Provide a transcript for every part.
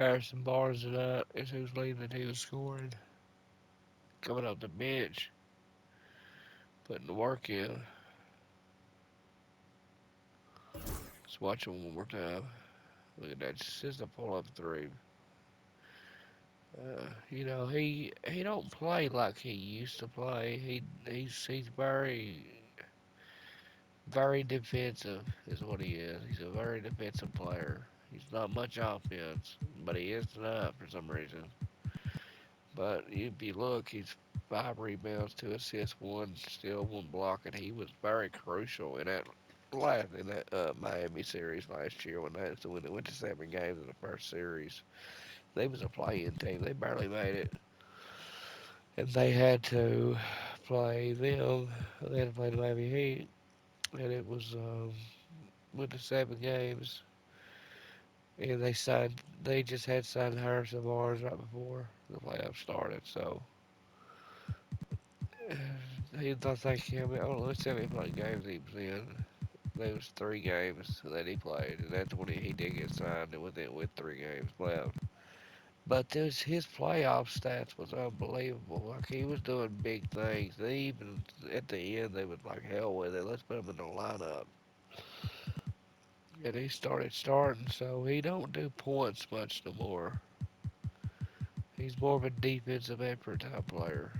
Harrison Barnes tonight is who's leading the team in scoring. Coming off the bench, putting the work in. Let's watch him one more time. Look at that consistent pull up three. He don't play like he used to play. He's very defensive is what he is. He's a very defensive player. He's not much offense, but he is tonight for some reason. But if you look, he's 5 rebounds, 2 assists, one steal, one block, and he was very crucial in that Miami series last year when they went to 7 games in the first series. They was a play-in team. They barely made it, and they had to play them. They had to play the Miami Heat, and it was went to 7 games, and they just had signed Harrison Barnes right before the playoffs started. So he thought they came. I don't know. Let's see how many play games he was in. There was 3 games that he played, and that's when he did get signed with 3 games left. But his playoff stats was unbelievable. Like he was doing big things. They even at the end they was like, hell with it. Let's put him in the lineup. And he started starting, so he don't do points much no more. He's more of a defensive effort type player.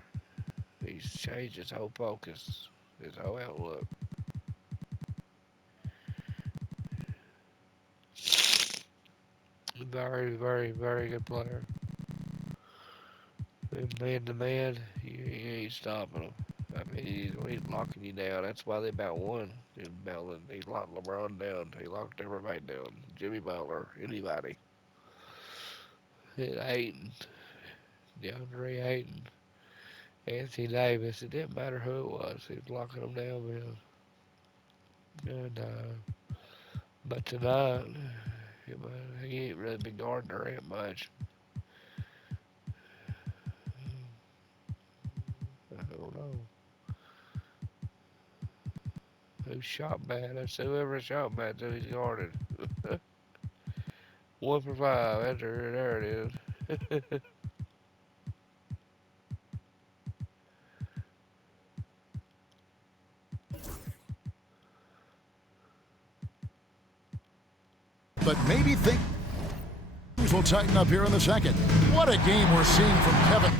He's changed his whole focus, his whole outlook. Very, very, very good player. And man to man, you ain't stopping him. I mean, he's locking you down. That's why they about won in Maryland. He locked LeBron down. He locked everybody down. Jimmy Butler, anybody. Ayton, DeAndre Ayton, Anthony Davis. It didn't matter who it was. He was locking them down, man. And but tonight, he ain't really been guarding Durant much. I don't know. Who shot bad? That's whoever shot bad till he's guarded. 1 for 5. There it is. But maybe things will tighten up here in the second. What a game we're seeing from Kevin.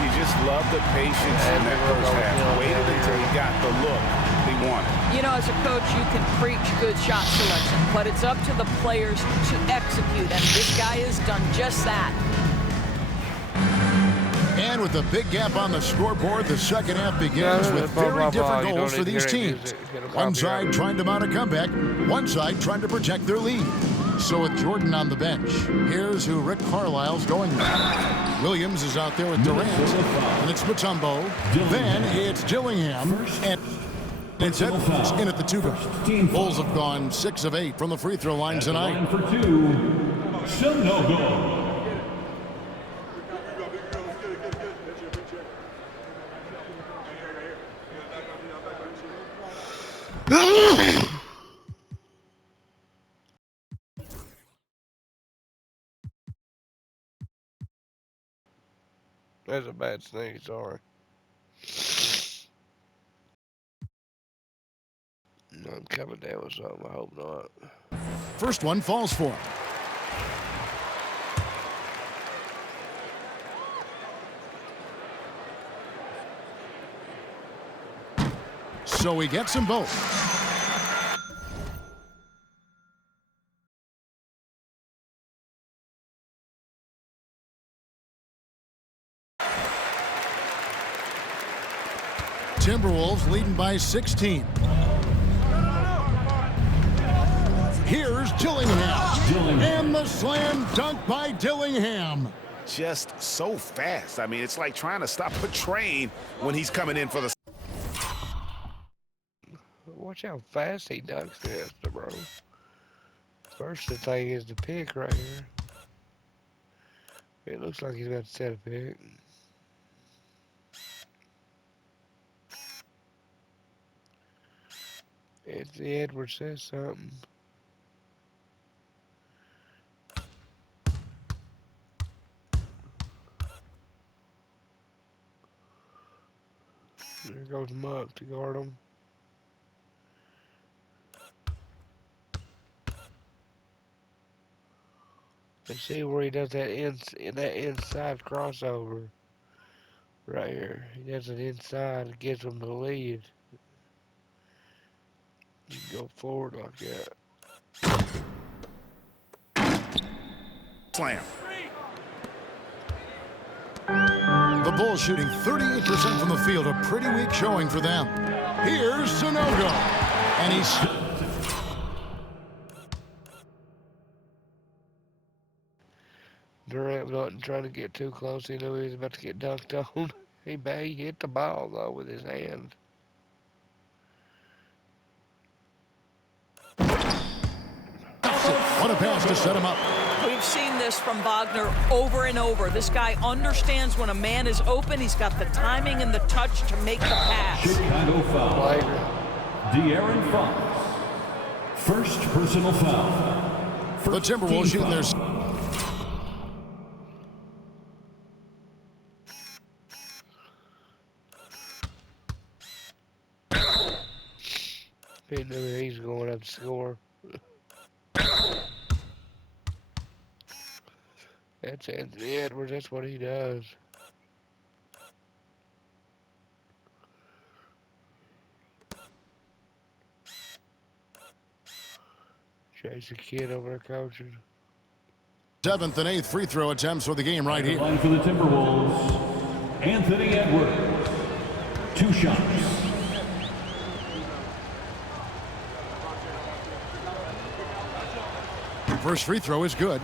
You just love the patience in that first half. Waited until he got the look he wanted. You know, as a coach, you can preach good shot selection, but it's up to the players to execute, and this guy has done just that. And with a big gap on the scoreboard, the second half begins with very different goals for these teams. One side trying to mount a comeback, one side trying to protect their lead. So with Jordan on the bench, here's who Rick Carlisle's going with. Williams is out there with Durant, and it's Mutombo. Then it's Dillingham, and it's Edwards in at the 2 guard. Bulls have gone 6 of 8 from the free throw line tonight. For 2, Sanogo. That's a bad sneeze, sorry. I'm coming down with something, I hope not. First one falls for him. So he gets them both. Timberwolves leading by 16. Here's Dillingham. And the slam dunk by Dillingham. Just so fast. I mean, it's like trying to stop a train when he's coming in for the... watch how fast he dunks this, bro. First the thing is the pick right here. It looks like he's about to set a pick. Anthony Edwards says something. There goes Monk to guard him. Let's see where he does that inside crossover. Right here. He does it inside and gives him the lead. You can go forward like that. Slam. The Bulls shooting 38% from the field, a pretty weak showing for them. Here's Sanogo, and he's... Durant wasn't trying to get too close. He knew he was about to get dunked on. He hit the ball, though, with his hand. What a pass to set him up. We've seen this from Wagner over and over. This guy understands when a man is open. He's got the timing and the touch to make the pass. Chicago foul. De'Aaron Fox. First personal foul. The Timberwolves shooting their... He knew he's going up to score. That's Anthony Edwards. That's what he does. Chase a kid over there coaching. 7th and 8th free throw attempts for the game right here. Line for the Timberwolves, Anthony Edwards. 2 shots. First free throw is good.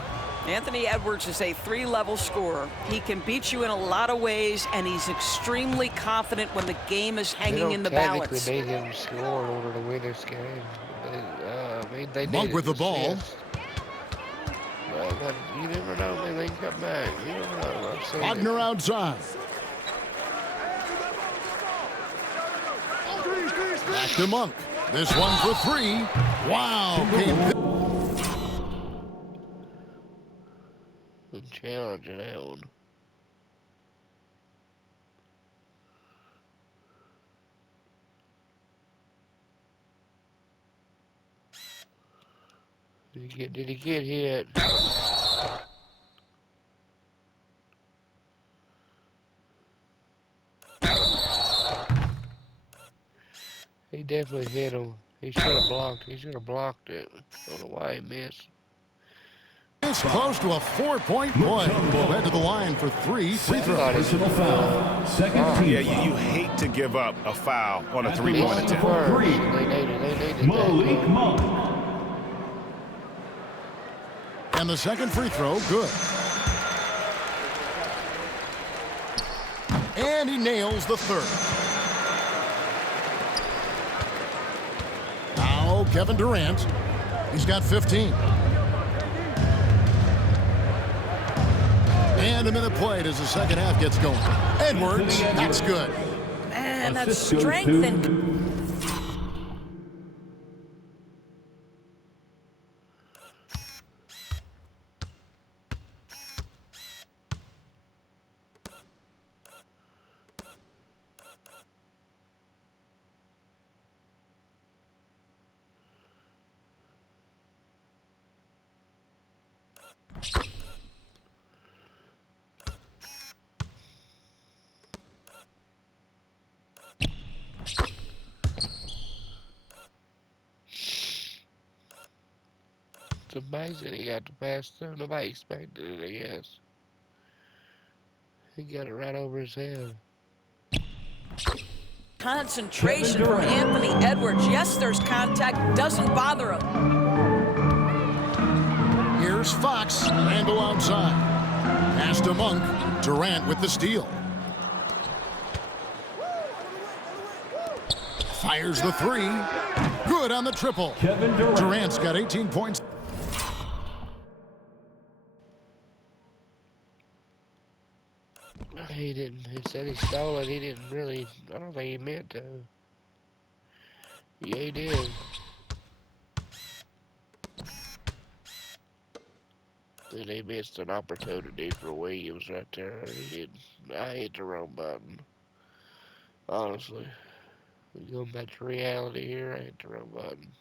Anthony Edwards is a 3-level scorer. He can beat you in a lot of ways, and he's extremely confident when the game is hanging in the balance. They need him to score in order to win this game. They Monk with the ball. But you never know, man. They can come back. You never know. Wagner outside. Back to Monk. This one for 3. Wow. Challenging that one. Did he get hit? He definitely hit him. He should have blocked. He should have blocked it. I don't know why he missed. It's close to a 4-point play. Head to the line for 3 free throws. Personal foul. Second team. Yeah, you hate to give up a foul on a 3-point attempt. For 3. They needed Malik Monk. And the second free throw, good. And he nails the third. Now Kevin Durant. He's got 15. And a minute played as the second half gets going. Edwards, that's good. Man, that's strength and... It's amazing he got to pass through. Nobody expected it, I guess. He got it right over his head. Concentration from Anthony Edwards. Yes, there's contact. Doesn't bother him. Here's Fox. Randall outside. Pass to Monk. Durant with the steal. Fires the 3. on the triple. Kevin Durant. Durant's got 18 points. He didn't. He said he stole it. He didn't really. I don't think he meant to. Yeah, he did. And he missed an opportunity for Williams right there. He did. I hit the wrong button. Honestly. Going back to reality here, I hit the wrong button.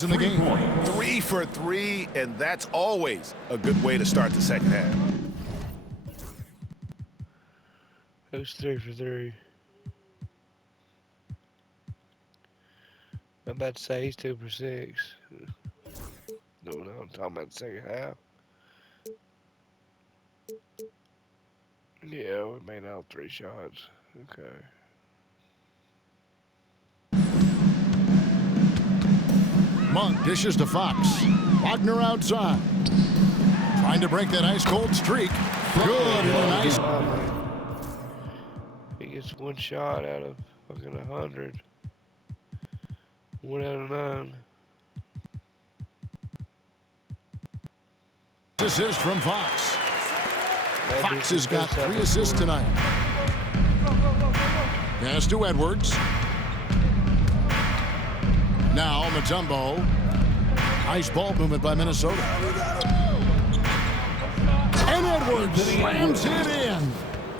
In the game. 3 for 3, and that's always a good way to start the second half. Who's 3 for 3? I'm about to say he's 2 for 6. No, I'm talking about the second half. Yeah, we made out 3 shots. Okay. Monk dishes to Fox. Wagner outside. Trying to break that ice-cold streak. Good and a nice. He gets 1 shot out of fucking 100. 1 out of 9. Assist from Fox. Fox has got 3 assists tonight. Pass to Edwards. Now Mutombo. Nice ball movement by Minnesota. And Edwards slams it in.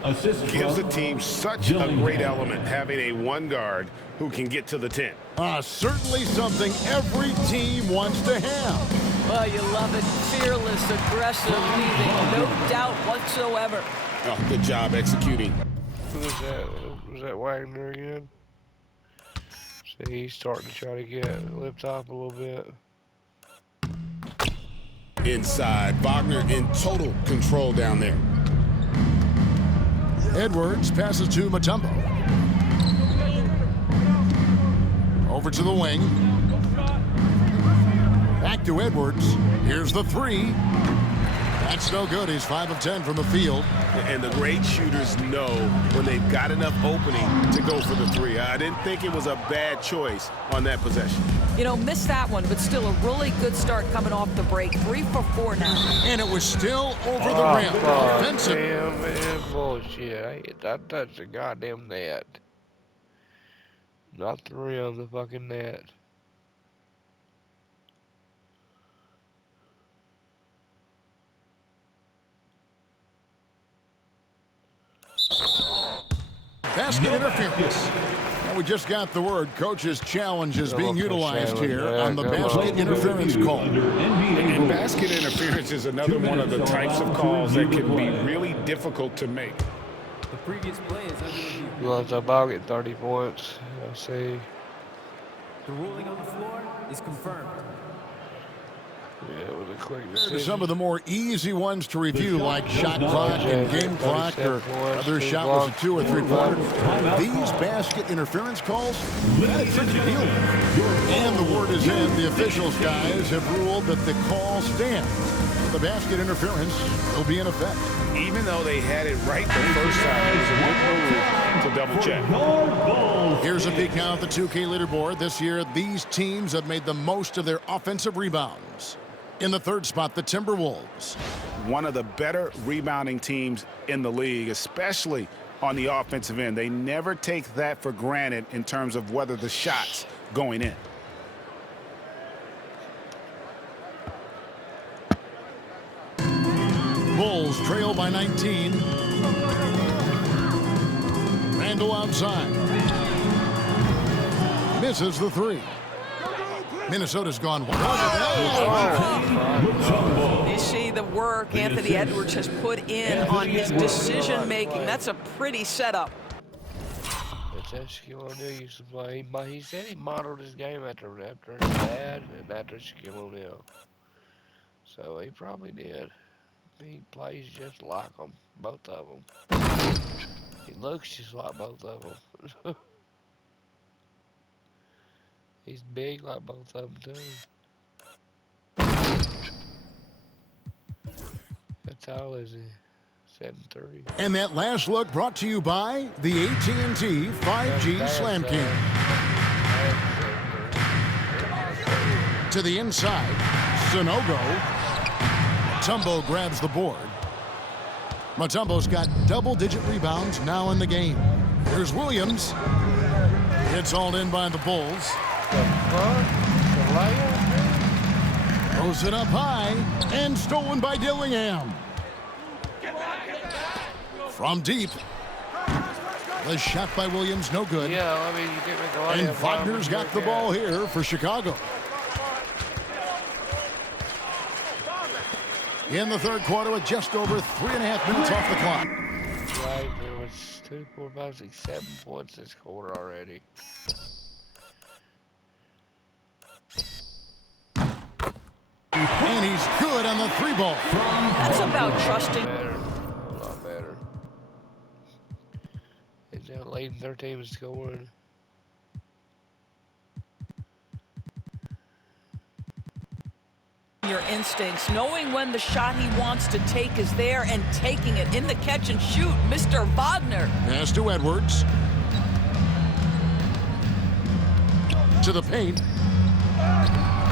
Assist Gives the from team such a Dillingham. great element having a 1 guard who can get to the 10. Certainly something every team wants to have. Well, you love it. Fearless, aggressive, leaving no doubt whatsoever. Oh, good job executing. Who was that? Was that Wagner again? See, he's starting to try to get lip top a little bit. Inside, Wagner in total control down there. Edwards passes to Mutombo. Over to the wing. Back to Edwards. Here's the 3. That's no good. He's 5 of 10 from the field. And the great shooters know when they've got enough opening to go for the 3. I didn't think it was a bad choice on that possession. You know, missed that one, but still a really good start coming off the break. 3 for 4 now. And it was still over the rim. Offensive. Damn, man, bullshit. I touched the goddamn net. Not the rim, the fucking net. Basket interference. Now we just got the word. Coach's challenge is being utilized here on the basket interference call. And basket interference is another one of the types of calls that can be really difficult to make. The previous play is under review. You want to about get 30 points. I see. The ruling on the floor is confirmed. Yeah, it was a quick To decision. some of the more easy ones to review, like shot clock and game clock, or other shot was a 2 or 3 pointer. These basket interference calls, that's a tricky deal. And the word is in. The officials, guys, have ruled that the call stands. The basket interference will be in effect. Even though they had it right the first time, it was a good move to double check. Here's a peek now at the 2K leaderboard. This year, these teams have made the most of their offensive rebounds. In the 3rd spot, the Timberwolves. One of the better rebounding teams in the league, especially on the offensive end. They never take that for granted in terms of whether the shot's going in. Bulls trail by 19. Randall outside. Misses the 3. Minnesota's gone wild. You see the work Anthony Edwards has put in on his decision-making. That's a pretty setup. That's Shaquille O'Neal used to play. But he said he modeled his game after his dad and after Shaquille O'Neal. So he probably did. He plays just like them, both of them. He looks just like both of them. He's big like both of them too. tall is he? 7'3". And that last look brought to you by the AT&T 5G Slam King. To the inside, Sonogo. Mutombo grabs the board. Mutombo's got double-digit rebounds now in the game. Here's Williams. It's hauled in by the Bulls. Throws it up high and stolen by Dillingham. From deep. The shot by Williams, no good. Yeah, I mean, you can't make a layup. And Wagner's got the ball here for Chicago. In the third quarter with just over 3.5 minutes off the clock. Right, there was 2, 4, 5, 6, 7 points this quarter already. And he's good on the 3-ball. That's about trusting. Better. A lot better. He's out leading their team in scoring. Your instincts, knowing when the shot he wants to take is there and taking it in the catch and shoot. Mr. Wagner. Pass to Edwards. To the paint.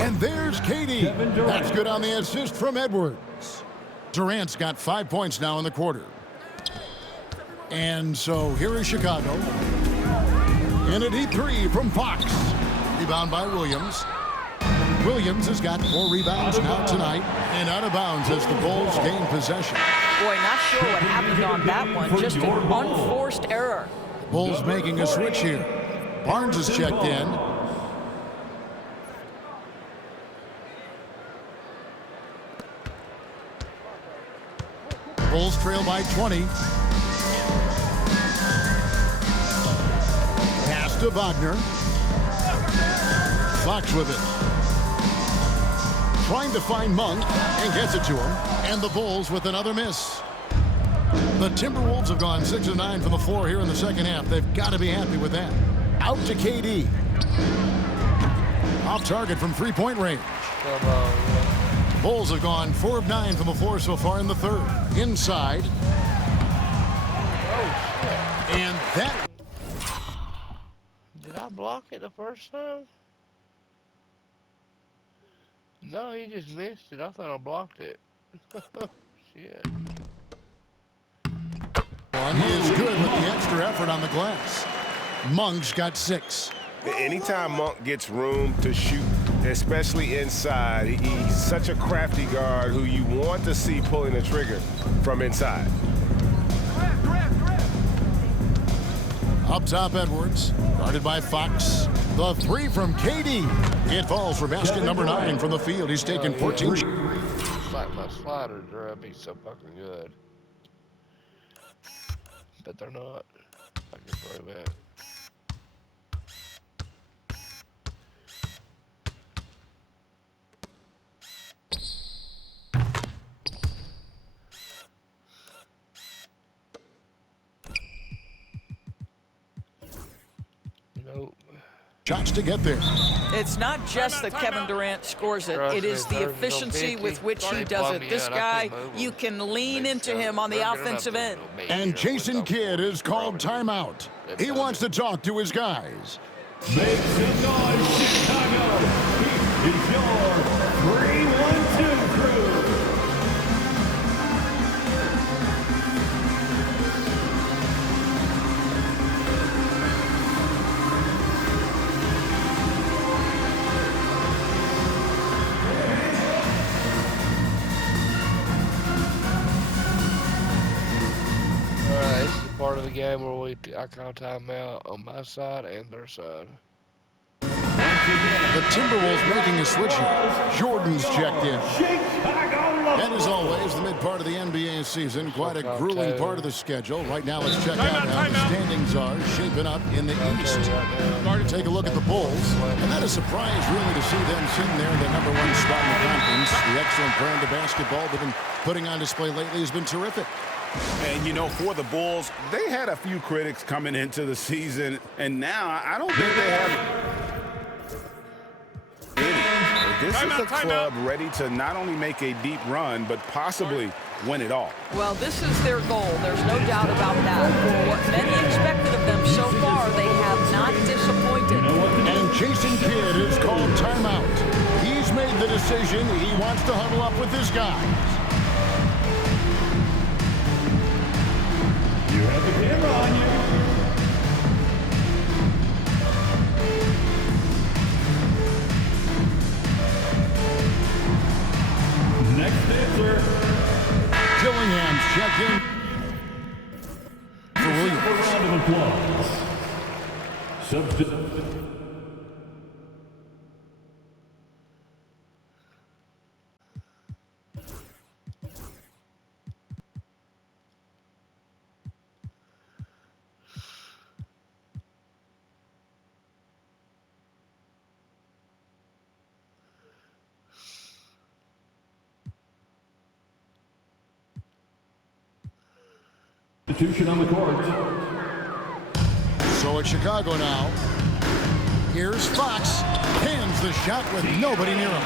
And there's Katie. That's good on the assist from Edwards. Durant's got 5 points now in the quarter. And so here is Chicago. And a deep 3 from Fox. Rebound by Williams. Williams has got 4 rebounds now tonight. And out of bounds as the Bulls gain possession. Boy, not sure what happened on that one. Just an unforced error. Bulls making a switch here. Barnes is checked in. Bulls trail by 20. Pass to Wagner. Fox with it. Trying to find Monk and gets it to him. And the Bulls with another miss. The Timberwolves have gone 6 of 9 from the floor here in the second half. They've got to be happy with that. Out to KD. Off target from 3-point range. Bulls have gone 4 of 9 from the floor so far in the third. Inside. And that. Did I block it the first time? No, he just missed it. I thought I blocked it. Shit. One is good with the extra effort on the glass. Monk's got 6. Anytime Monk gets room to shoot, especially inside, he's such a crafty guard who you want to see pulling the trigger from inside. Up top, Edwards, guarded by Fox. The 3 from KD. It falls for basket number 9 from the field. He's taken 14. It's like my sliders are up. He's so fucking good. But they're not. I can prove that. Nope. Shots to get there. It's not just that Kevin Durant scores it. It is the efficiency with which he does it. This guy, you can lean into him on the offensive end. And Jason Kidd is called timeout. He wants to talk to his guys. Make some noise, Chicago. It's your 3-1-2 crew. This is the part of the game where I call timeout on my side and their side. The Timberwolves making a switch here. Jordan's checked in. And as always, the mid part of the NBA season, quite a grueling part of the schedule. Right now, let's check out how the standings are shaping up in the East. Take a look at the Bulls. And that is a surprise, really, to see them sitting there in the number 1 spot in the conference. The excellent brand of basketball they've been putting on display lately has been terrific. And, you know, for the Bulls, they had a few critics coming into the season, and now I don't think they have any. This is a club ready to not only make a deep run, but possibly win it all. Well, this is their goal. There's no doubt about that. What many expected of them so far, they have not disappointed. And Jason Kidd is called timeout. He's made the decision. He wants to huddle up with his guys. You have the camera on you. Next answer. Dillingham's check in for Williams. A round of applause. Substitute. Substitution on the court. So it's Chicago now. Here's Fox. Hands the shot with nobody near him.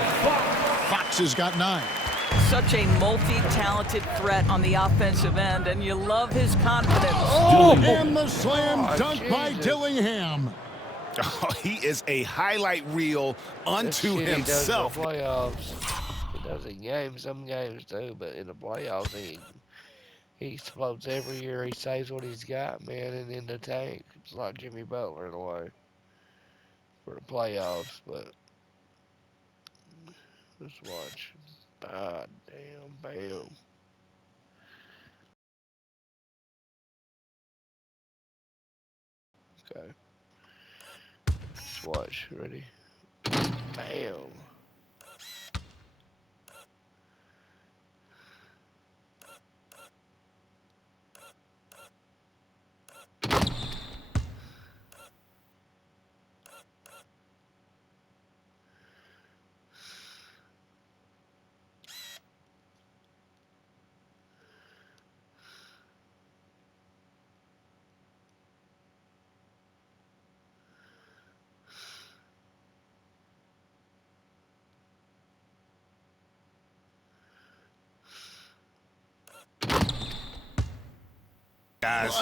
Fox has got 9. Such a multi-talented threat on the offensive end, and you love his confidence. Oh, and the slam dunk by Dillingham. Oh, he is a highlight reel unto himself. He does in the playoffs. He does in games, some games too, but in the playoffs, he explodes every year. He saves what he's got, man, and in the tank. It's like Jimmy Butler in a way for the playoffs, but let's watch. God damn, bam. Okay. Let's watch. Ready? Bam.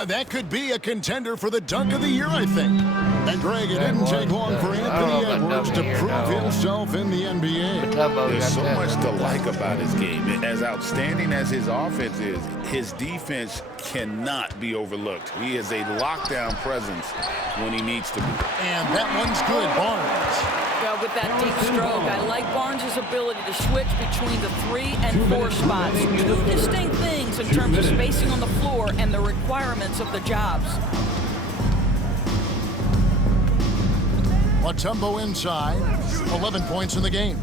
That could be a contender for the dunk of the year, I think. And Greg, it didn't take long for Anthony Edwards to prove himself in the NBA. There's so much to like about his game. As outstanding as his offense is, his defense cannot be overlooked. He is a lockdown presence when he needs to be. And that one's good, Barnes. Well, with that deep stroke, I like Barnes' ability to switch between the 3 and 4 spots. 2 distinct things in terms of spacing on the floor and the requirements of the jobs. Mutombo inside, 11 points in the game.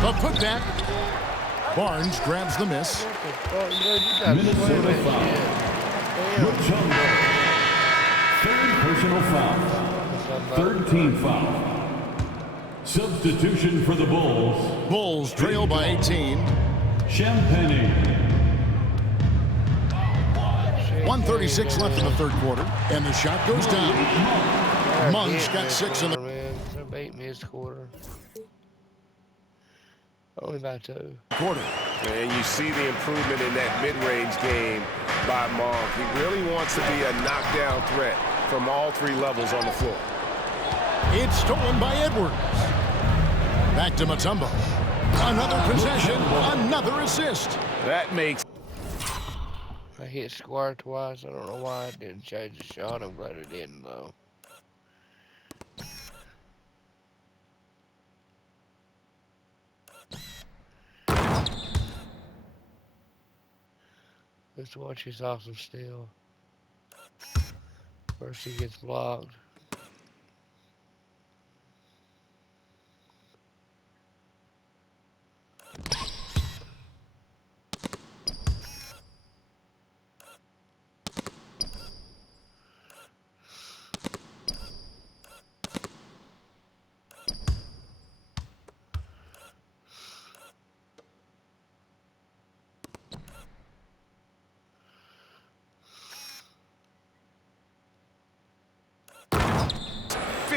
The putback. Barnes grabs the miss. Minnesota foul. Mutombo. Third personal foul. Third team foul. Substitution for the Bulls. Bulls trail by 18. Champagne. 1:36 left in the third quarter, and the shot goes down. Munn's got 6 in the They beat me this quarter. Only by 2. quarter. And you see the improvement in that mid-range game by Monk. He really wants to be a knockdown threat from all 3 levels on the floor. It's stolen by Edwards. Back to Mutombo. Another possession, another assist. That makes I hit square twice. I don't know why it didn't change the shot. I'm glad it didn't, though. Let's watch his awesome steal. First he gets blocked.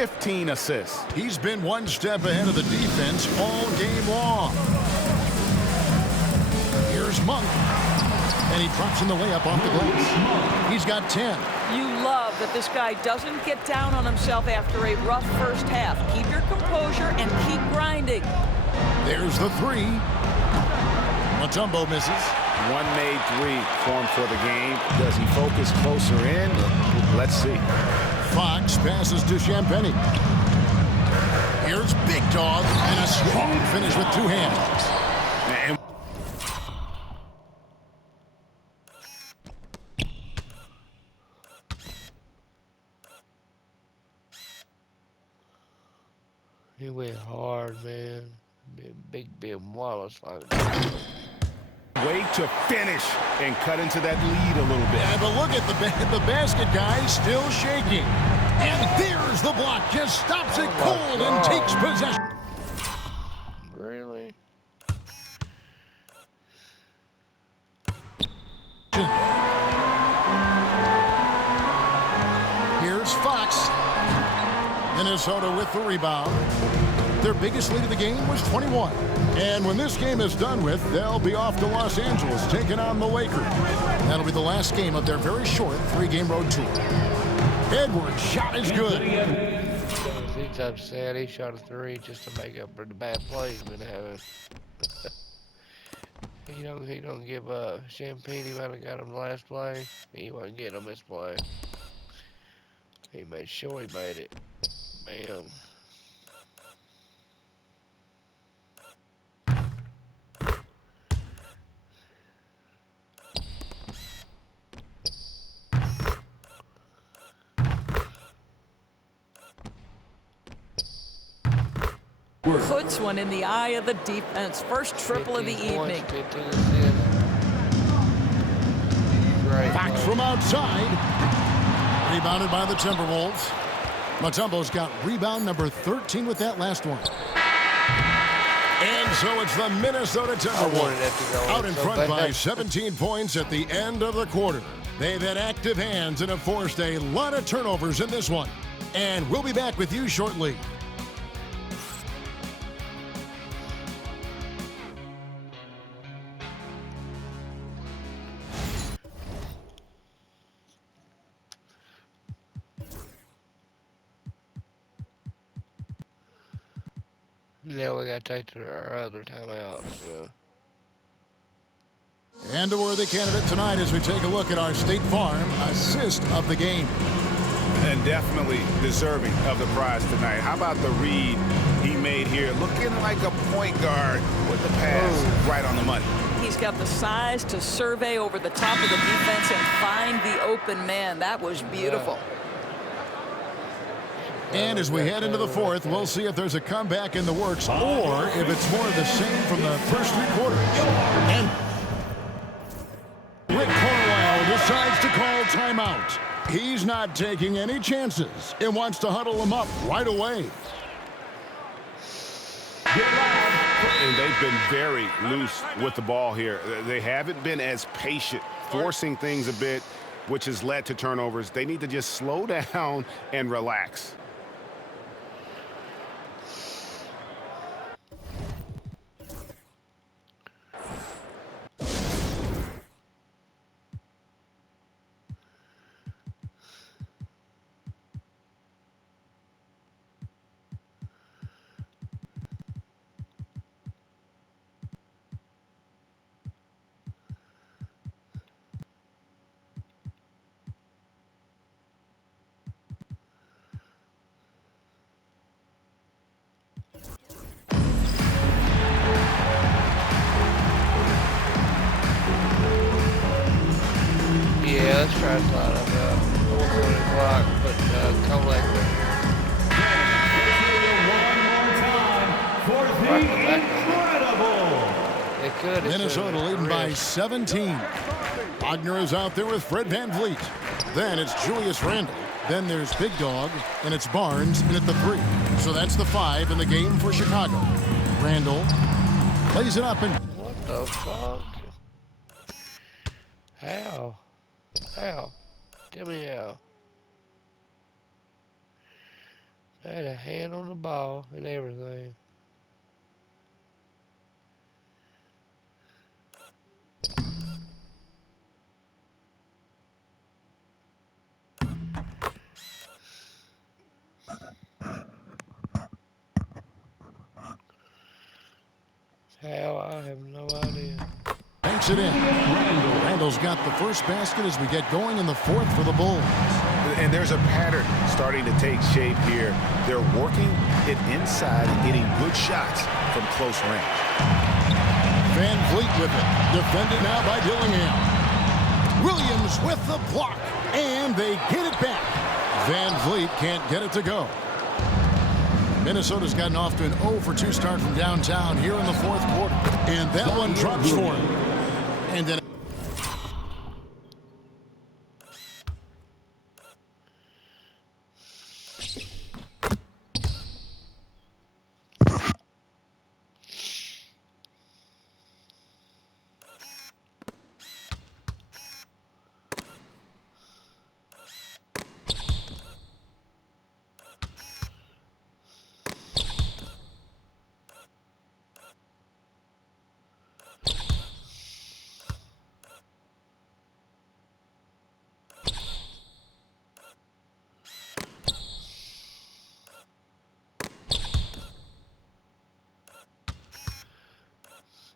15 assists. He's been one step ahead of the defense all game long. Here's Monk. And he drops in the layup off the glass. He's got 10. You love that this guy doesn't get down on himself after a rough first half. Keep your composure and keep grinding. There's the three. Mutombo misses. One made three formed for the game. Does he focus closer in? Let's see. Fox passes to Champagny. Here's Big Dog and a strong finish with two hands. And He went hard, man. Big Ben Wallace. way to finish and cut into that lead a little bit. Yeah, but look at the basket guy still shaking. And there's the block. Just stops it cold and takes possession. Really? Here's Fox. Minnesota with the rebound. Their biggest lead of the game was 21. And when this game is done with, they'll be off to Los Angeles taking on the Lakers. That'll be the last game of their very short three-game road tour. Edwards' shot is good. He's upset. He shot a three just to make up for the bad plays he's been having. He don't give up. Champagne, he might have got him the last play. He wasn't getting him this play. He made sure he made it. Bam. Puts one in the eye of the defense. First triple of the evening. Fox from outside. Rebounded by the Timberwolves. Mutombo's got rebound number 13 with that last one. And so it's the Minnesota Timberwolves out in front by 17 points at the end of the quarter. They've had active hands and have forced a lot of turnovers in this one. And we'll be back with you shortly. Yeah, we got to take our other timeout. So. And a worthy candidate tonight as we take a look at our State Farm assist of the game. And definitely deserving of the prize tonight. How about the read he made here? Looking like a point guard with the pass right on the money. He's got the size to survey over the top of the defense and find the open man. That was beautiful. And as we head into the fourth, we'll see if there's a comeback in the works or if it's more of the same from the first three quarters. And Rick Carlisle decides to call timeout. He's not taking any chances and wants to huddle them up right away. And they've been very loose with the ball here. They haven't been as patient, forcing things a bit, which has led to turnovers. They need to just slow down and relax. Yeah, let's try to slide up 4 o'clock, but collect it. For the incredible. It could. Minnesota leading by 17. Wagner is out there with Fred VanVleet. Then it's Julius Randle. Then there's Big Dog, and it's Barnes in at the 3. So that's the 5 in the game for Chicago. Randle plays it up and... What the fuck? How? How? Tell me how. Had a hand on the ball and everything. How? I have no idea. Banks it in. Randall's got the first basket as we get going in the fourth for the Bulls. And there's a pattern starting to take shape here. They're working it inside and getting good shots from close range. Van Vliet with it. Defended now by Dillingham. Williams with the block. And they get it back. Van Vliet can't get it to go. Minnesota's gotten off to an 0-for-2 start from downtown here in the fourth quarter. And that one drops for him. And then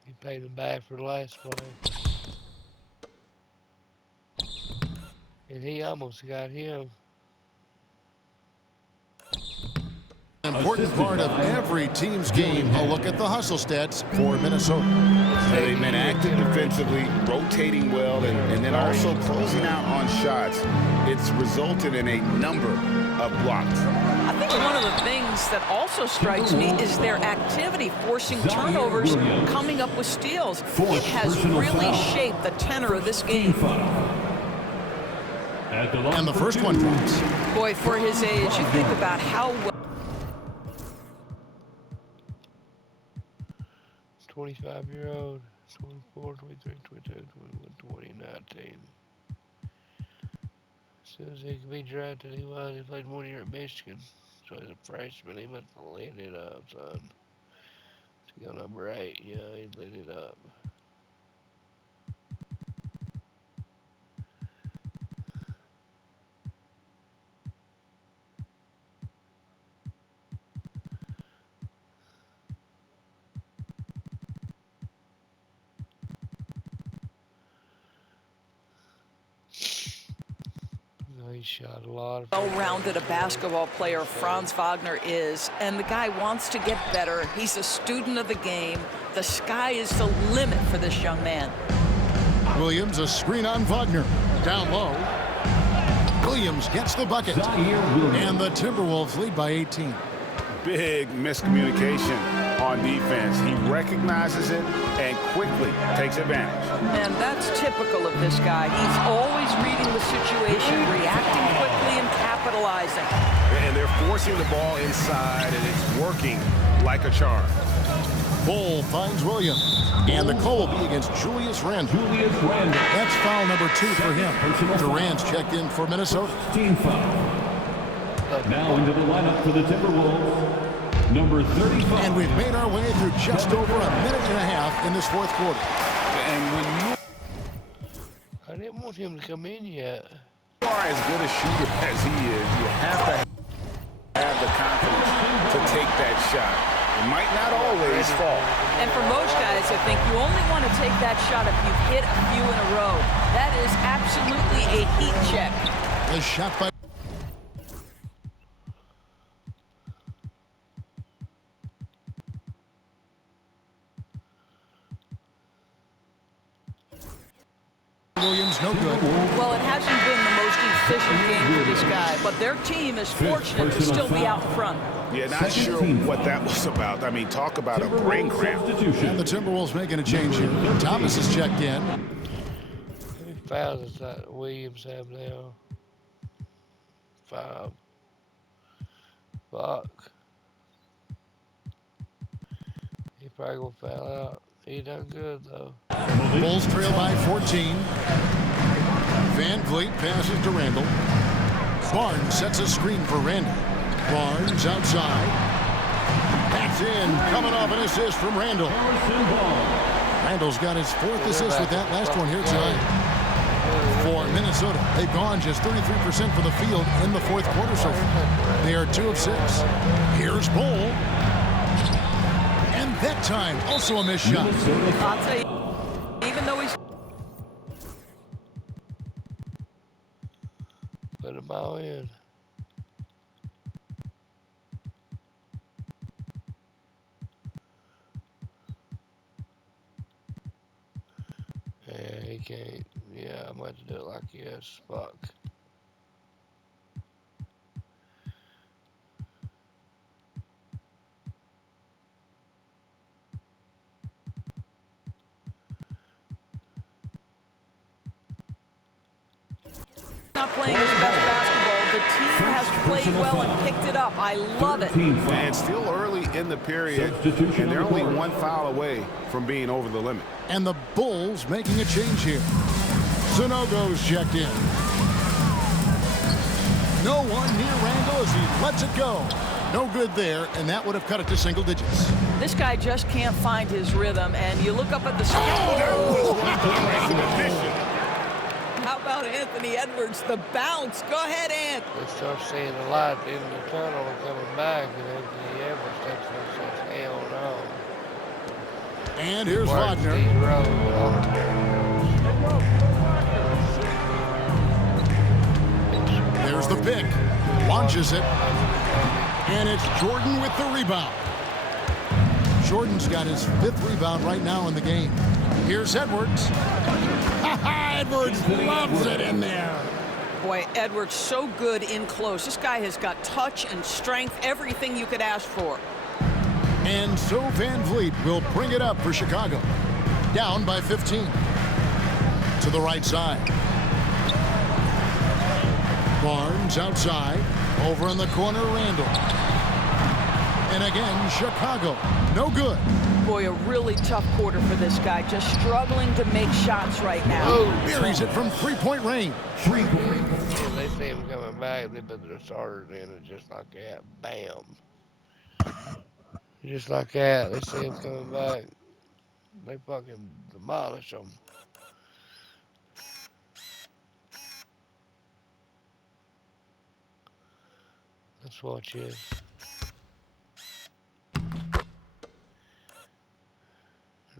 He paid him back for the last play. And he almost got him. an important part of every team's game. A look at the hustle stats for Minnesota. They've been active defensively, rotating well, and then also closing out on shots. It's resulted in a number of blocks. I think one of the things that also strikes me is their activity forcing turnovers, coming up with steals. It has really shaped the tenor of this game. And the first one drops. Boy, for his age, you think about how well 25-year-old, 24, 23, 22, 21, 20, 19. As soon as he could be drafted, he was. He played 1 year at Michigan. So he's a freshman. He must have lit it up, son. To go number 8, yeah, he lit it up. He shot a lot of well-rounded a basketball player Franz Wagner is, and the guy wants to get better. He's a student of the game. The sky is the limit for this young man. Williams, a screen on Wagner. Down low. Williams gets the bucket. And the Timberwolves lead by 18. Big miscommunication on defense. He recognizes it and quickly takes advantage. And that's typical of this guy. He's always reading the situation, reacting quickly and capitalizing. And they're forcing the ball inside, and it's working like a charm. Bull finds Williams. And the call will be against Julius Randle. That's foul number 2 for him. Durant's checked in for Minnesota. Team foul. Now into the lineup for the Timberwolves, number 35. And we've made our way through just over a minute and a half in this fourth quarter. And when you I didn't want him to come in yet. are as good a shooter as he is, you have to have the confidence to take that shot. It might not always fall. And for most guys, I think you only want to take that shot if you've hit a few in a row. That is absolutely a heat check. The shot by Williams, no good. Well, it hasn't been the most efficient game for this guy, but their team is fortunate to still be out front. Yeah, not sure what that was about. I mean, talk about a brain cramp. And the Timberwolves making a change here. Thomas is checked in. How many fouls does that Williams have now? 5. Fuck. He probably gonna foul out. He done good though. Bulls trail by 14. Van Vliet passes to Randle. Barnes sets a screen for Randle. Barnes outside. That's in. Coming off an assist from Randall. Randall's got his 4th assist with that last one here tonight. For Minnesota, they've gone just 33% for the field in the 4th quarter so far. They are 2 of 6. Here's Bull. And that time, also a missed shot. I'll tell you, even though he's... Put them all in. Yeah, he can't. Yeah, I'm going to do it like yes. Fuck. not playing his best basketball. The team has played well and picked it up. I love it. And still early in the period, and they're only 1 foul away from being over the limit. And the Bulls making a change here. Sanogo's checked in. No one near Randall as he lets it go. No good there, and that would have cut it to single digits. This guy just can't find his rhythm, and you look up at the score. How about Anthony Edwards, the bounce? Go ahead, Ant. They start seeing a light in the tunnel coming back, and Anthony Edwards takes one says, hell no. And here's Wagner. There's the pick. Launches it. And it's Jordan with the rebound. Jordan's got his 5th rebound right now in the game. Here's Edwards. Edwards loves it in there. Boy, Edwards so good in close. This guy has got touch and strength, everything you could ask for. And so Van Vliet will bring it up for Chicago. Down by 15. To the right side. Barnes outside. Over in the corner, Randall. And again, Chicago. No good. Boy, a really tough quarter for this guy. Just struggling to make shots right now. Buries it from three-point range. When they see him coming back, they put their starters in and just like that, bam. Just like that, they see him coming back. They fucking demolish them. Let's watch it.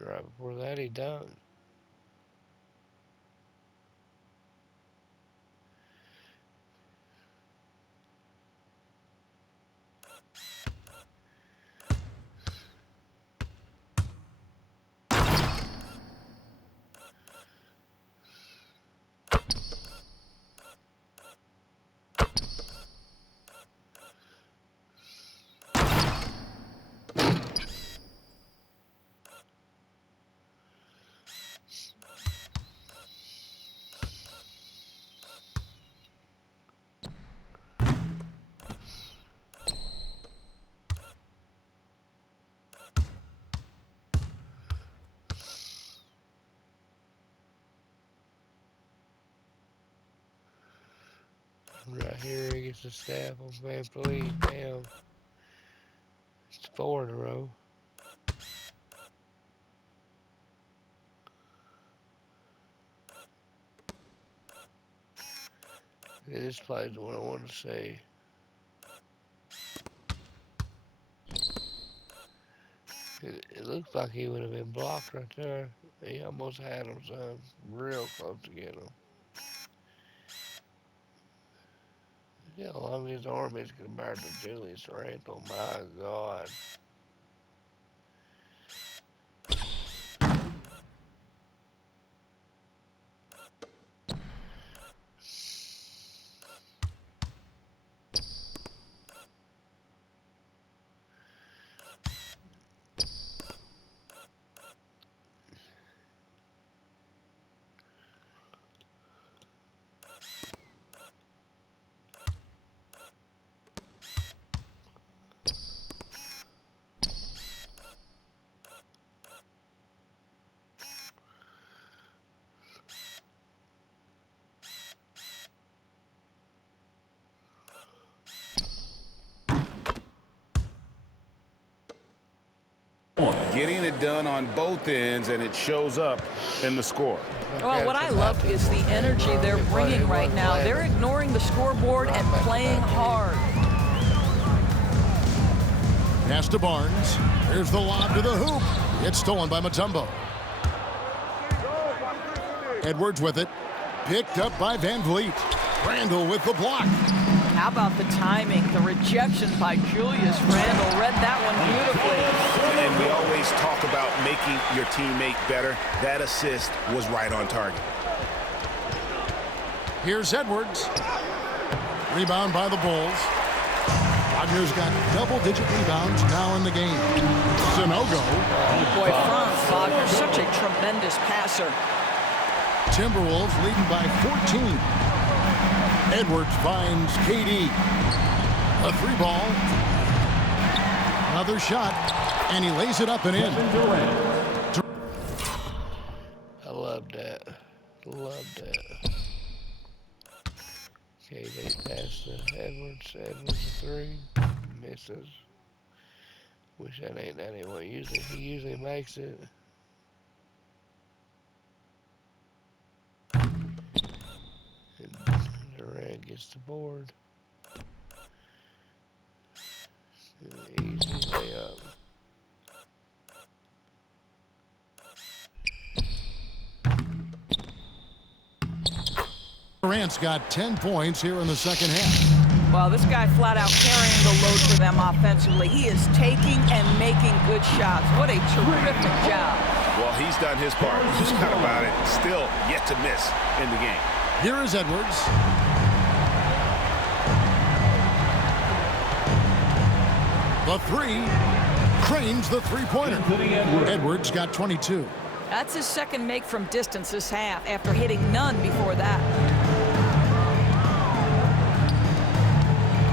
Right before that, he dunked. Right here, he gets the staff on Van Vliet. Damn. It's 4 in a row. Yeah, this play's what I want to see. It looks like he would have been blocked right there. He almost had him, son. Real close to get him. Yeah, how long his arm is compared to Julius Randle. My God. get done on both ends, and it shows up in the score. Well, what I love is the energy they're bringing right now. They're ignoring the scoreboard and playing hard. Pass to Barnes. Here's the lob to the hoop. It's stolen by Mutombo. Edwards with it. Picked up by Van Vliet. Randall with the block. How about the timing? The rejection by Julius Randle. Read that one beautifully. And we always talk about making your teammate better. That assist was right on target. Here's Edwards. Rebound by the Bulls. Wagner's got double-digit rebounds now in the game. Sanogo. Boy, Franz Wagner's such a tremendous passer. Timberwolves leading by 14. Edwards finds KD. A three ball. Another shot. And he lays it up and in. I love that. Love that. Okay, they pass to Edwards. Edwards a three. Misses. Wish that ain't anyone. He usually makes it. Durant gets the board. Easy layup. Durant's got 10 points here in the second half. Well, this guy flat out carrying the load for them offensively. He is taking and making good shots. What a terrific job. Well, he's done his part. Just kind of about it. Still yet to miss in the game. Here is Edwards. The three. Cranes the three-pointer. Edwards got 22. That's his second make from distance this half after hitting none before that.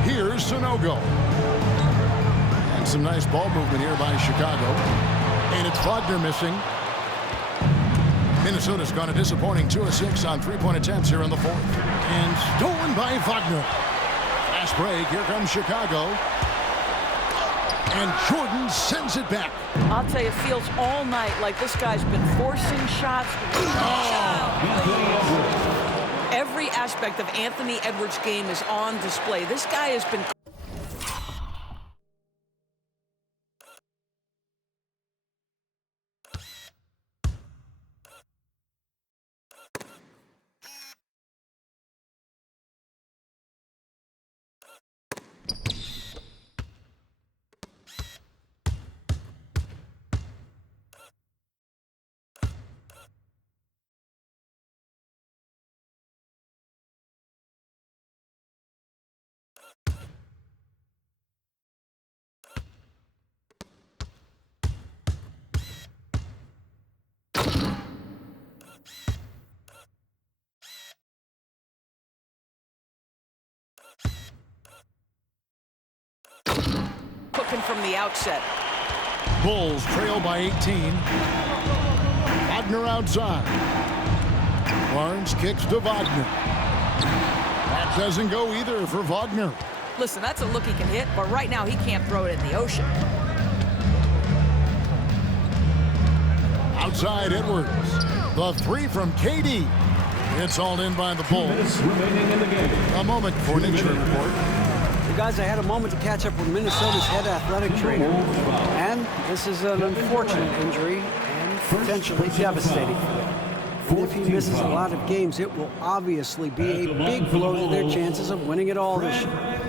Here's Sanogo. And some nice ball movement here by Chicago. And it's Wagner missing. Minnesota's gone a disappointing 2 of 6 on three-point attempts here in the fourth. And stolen by Wagner. Fast break. Here comes Chicago. And Jordan sends it back. I'll tell you, it feels all night like this guy's been forcing shots. Every aspect of Anthony Edwards' game is on display. This guy has been cooking from the outset. Bulls trail by 18. Wagner outside. Barnes kicks to Wagner. That doesn't go either for Wagner. Listen, that's a look he can hit, but right now he can't throw it in the ocean. Outside Edwards. The three from KD. It's all in by the Bulls. A moment for an injury report. Guys, I had a moment to catch up with Minnesota's head athletic trainer, and this is an unfortunate injury and potentially devastating for them. And if he misses a lot of games, it will obviously be a big blow to their chances of winning it all this year.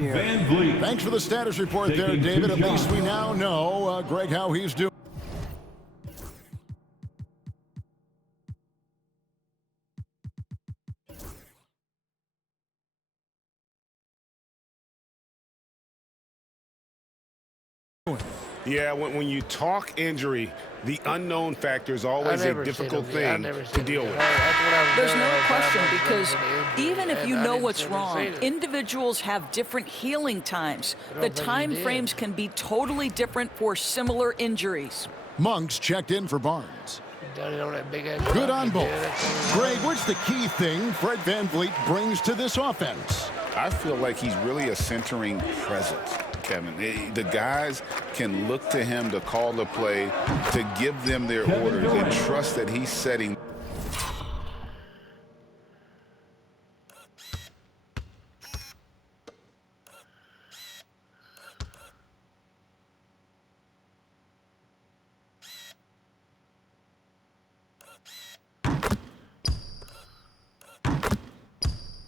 Van Vliet. Thanks for the status report there, David. At least we now know, Greg, how he's doing. Yeah, when you talk injury, the unknown factor is always a difficult thing to deal with. There's no question, because even if you know what's wrong, individuals have different healing times. The time frames can be totally different for similar injuries. Monks checked in for Barnes. Good on both. Greg, what's the key thing Fred VanVleet brings to this offense? I feel like he's really a centering presence, Kevin. The guys can look to him to call the play, to give them their orders, and trust that he's setting.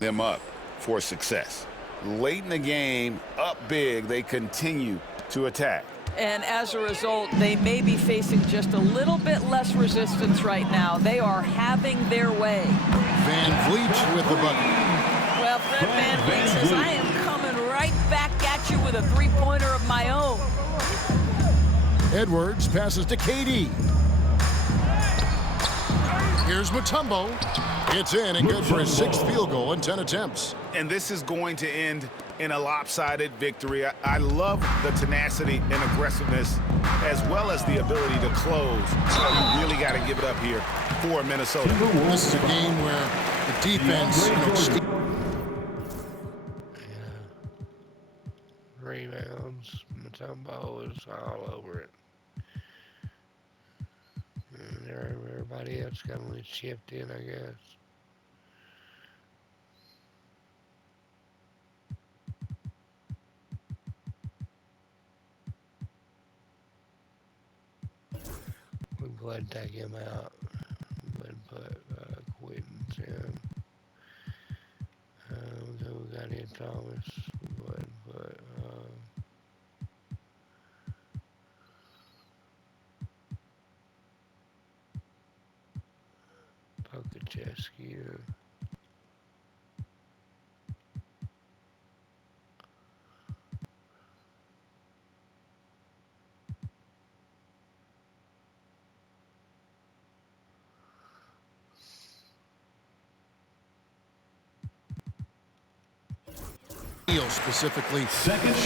Them up for success. Late in the game, up big, they continue to attack. And as a result, they may be facing just a little bit less resistance right now. They are having their way. VanVleet with the bucket. Well, Fred VanVleet says, I am coming right back at you with a three-pointer of my own. Edwards passes to KD. Here's Mutombo. It's in and good for his 6th field goal in 10 attempts. And this is going to end in a lopsided victory. I love the tenacity and aggressiveness, as well as the ability to close. You really got to give it up here for Minnesota. This is a game where the defense, Rebounds. Mutombo is all over it. And everybody else kind of chipped in, I guess. We'll go ahead and take him out. Go ahead and put Quintons in. We got in Thomas. We'll go ahead and put Pokacheski in. specifically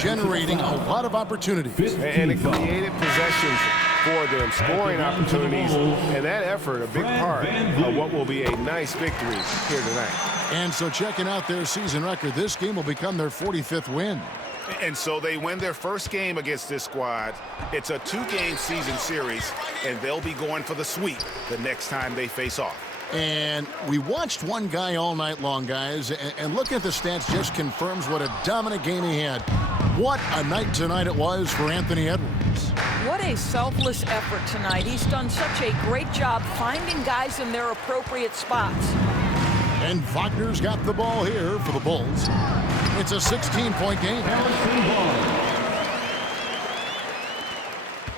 generating a lot of opportunities. And it created possessions for them, scoring opportunities, and that effort a big part of what will be a nice victory here tonight. And so checking out their season record, this game will become their 45th win. And so they win their first game against this squad. It's a 2-game season series, and they'll be going for the sweep the next time they face off. And we watched one guy all night long, guys, and looking at the stats just confirms what a dominant game he had. What a night tonight it was for Anthony Edwards. What a selfless effort tonight. He's done such a great job finding guys in their appropriate spots. And Wagner's got the ball here for the Bulls. It's a 16-point game.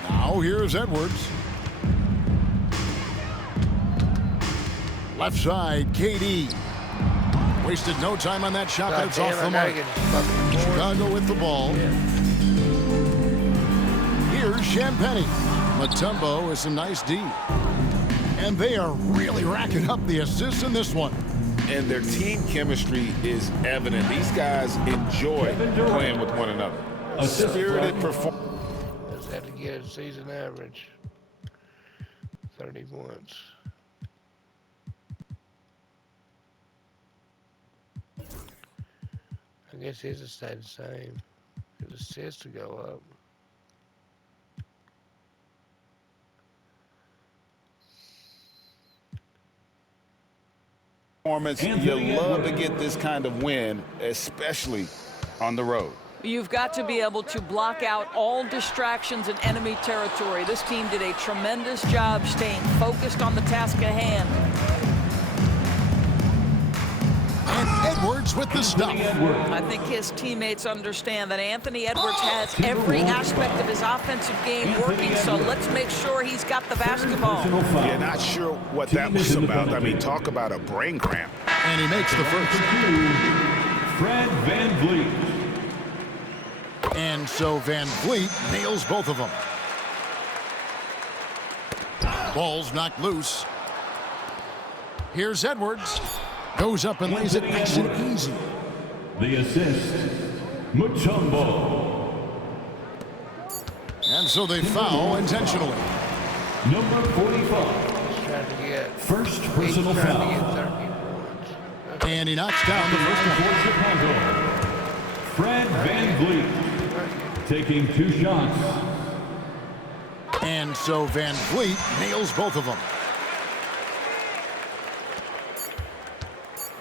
Now here's Edwards. Left side, KD. Wasted no time on that shot, but it's off the mark. Chicago with the ball. Here's Champagnie. Mutombo is some nice D. And they are really racking up the assists in this one. And their team chemistry is evident. These guys enjoy playing with one another. Spirited performance. Just had to get a season average. 30 points. I guess his will stay the same. His assists to go up. Performance, you love to get this kind of win, especially on the road. You've got to be able to block out all distractions in enemy territory. This team did a tremendous job staying focused on the task at hand. And Edwards with the stop. I think his teammates understand that Anthony Edwards has every aspect of his offensive game working, so let's make sure he's got the basketball. You're not sure what that was about. I mean, talk about a brain cramp. And he makes the first. Fred VanVleet. And so VanVleet nails both of them. Ball's knocked loose. Here's Edwards. Goes up and lays it nice and easy. The assist, Mutombo. And so they foul intentionally. Number 45. Trying to get First personal foul. 30 points. And he knocks down the first one. For Chicago, Fred VanVleet taking 2 shots. And so VanVleet nails both of them.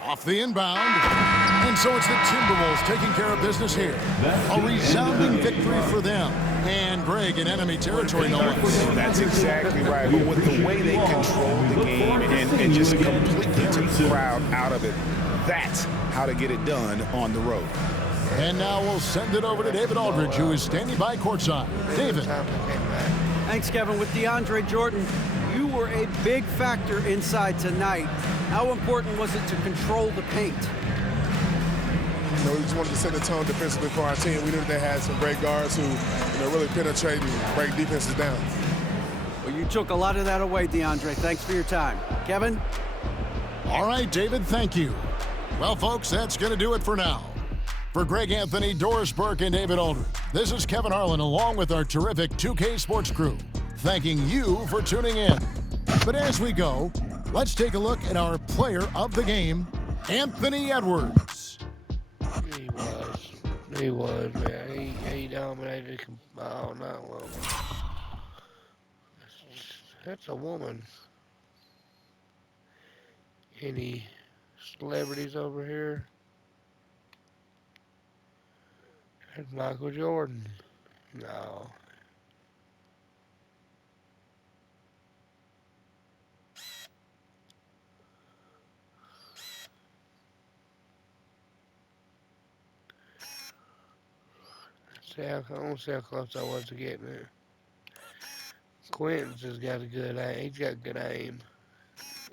Off the inbound. And so it's the Timberwolves taking care of business here. A resounding victory for them. And Greg in enemy territory, no less. That's exactly right. But with the way they controlled the game and just completely took the crowd out of it, that's how to get it done on the road. And now we'll send it over to David Aldridge, who is standing by courtside. David. Thanks, Kevin. With DeAndre Jordan, you were a big factor inside tonight. How important was it to control the paint? You know, we just wanted to set the tone defensively for our team. We knew they had some great guards who, really penetrate and break defenses down. Well, you took a lot of that away, DeAndre. Thanks for your time. Kevin? All right, David, thank you. Well, folks, that's going to do it for now. For Greg Anthony, Doris Burke, and David Aldridge, this is Kevin Harlan along with our terrific 2K Sports crew, thanking you for tuning in. But as we go, let's take a look at our player of the game, Anthony Edwards. He was, man. He dominated all night long. That's a woman. Any celebrities over here? That's Michael Jordan. No. I don't see how close I was to getting it. Quentin's has got a good aim. He's got good aim.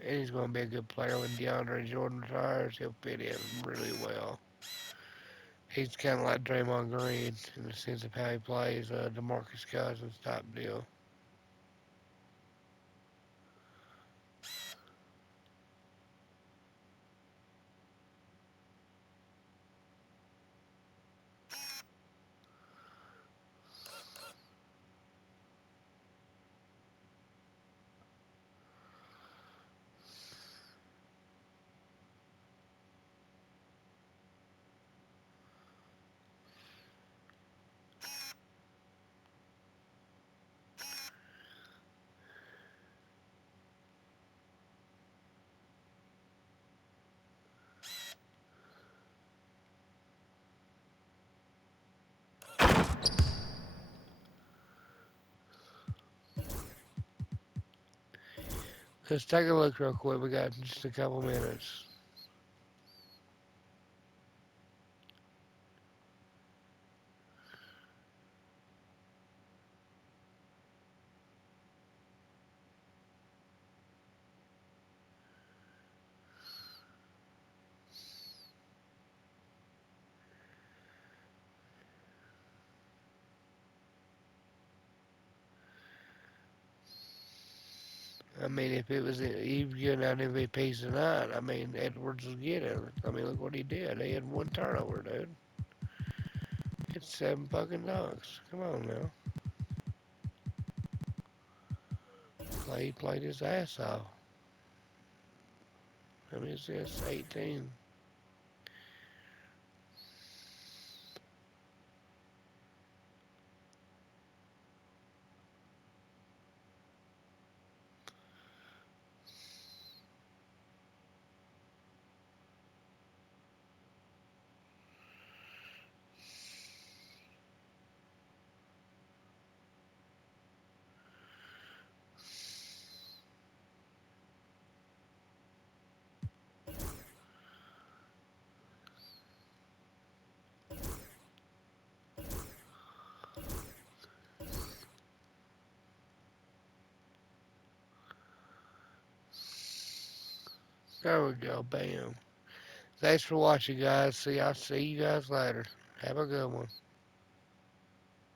And he's going to be a good player when DeAndre Jordan retires. He'll fit in really well. He's kind of like Draymond Green in the sense of how he plays, DeMarcus Cousins type deal. Let's take a look real quick. We got just a couple minutes. I mean, if it was even out MVP tonight, I mean, Edwards was getting it. I mean, look what he did. He had one turnover, dude. It's 7 fucking dunks. Come on now. He played his ass off. How many is this? 18. There we go, bam. Thanks for watching, guys. I'll see you guys later. Have a good one.